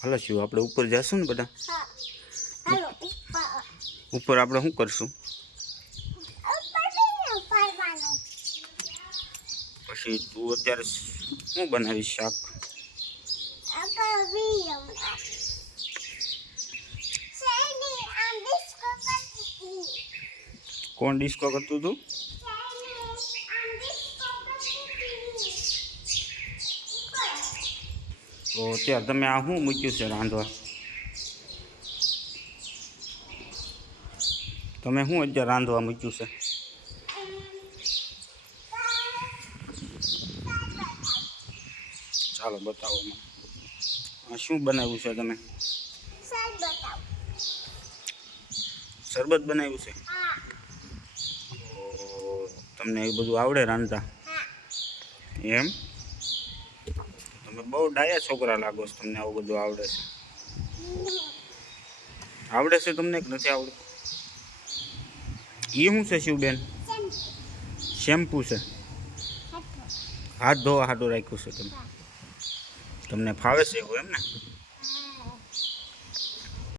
હાલો શું આપણે ઉપર જઈશું ને બધા? હા હાલો ઉપર આપણે શું કરશું? પછી તું અત્યારે શું બનાવીશ શાક? કોણ ડિસ્કો કરતું હતું? તો અત્યારે તમે આ શું મૂક્યું છે રાંધવા? તમે શું અત્યારે રાંધવા મૂક્યું છે? ચાલો બતાવો મને. આ શું બનાવ્યું છે તમે? શરબત બનાવ્યું છે? તમને એ બધું આવડે રાંધતા? એમ? તમે બહુ ડાયા છોકરા લાગો છો, તમને આવું બધું આવડે છે. આવડે છે તમને કે નથી આવડતું? એ શું છે શિવબેન? શેમ્પૂ છે? હાથ ધોવા હાટું રાખ્યું છે તમે? તમને ફાવે છે એવું એમ ને?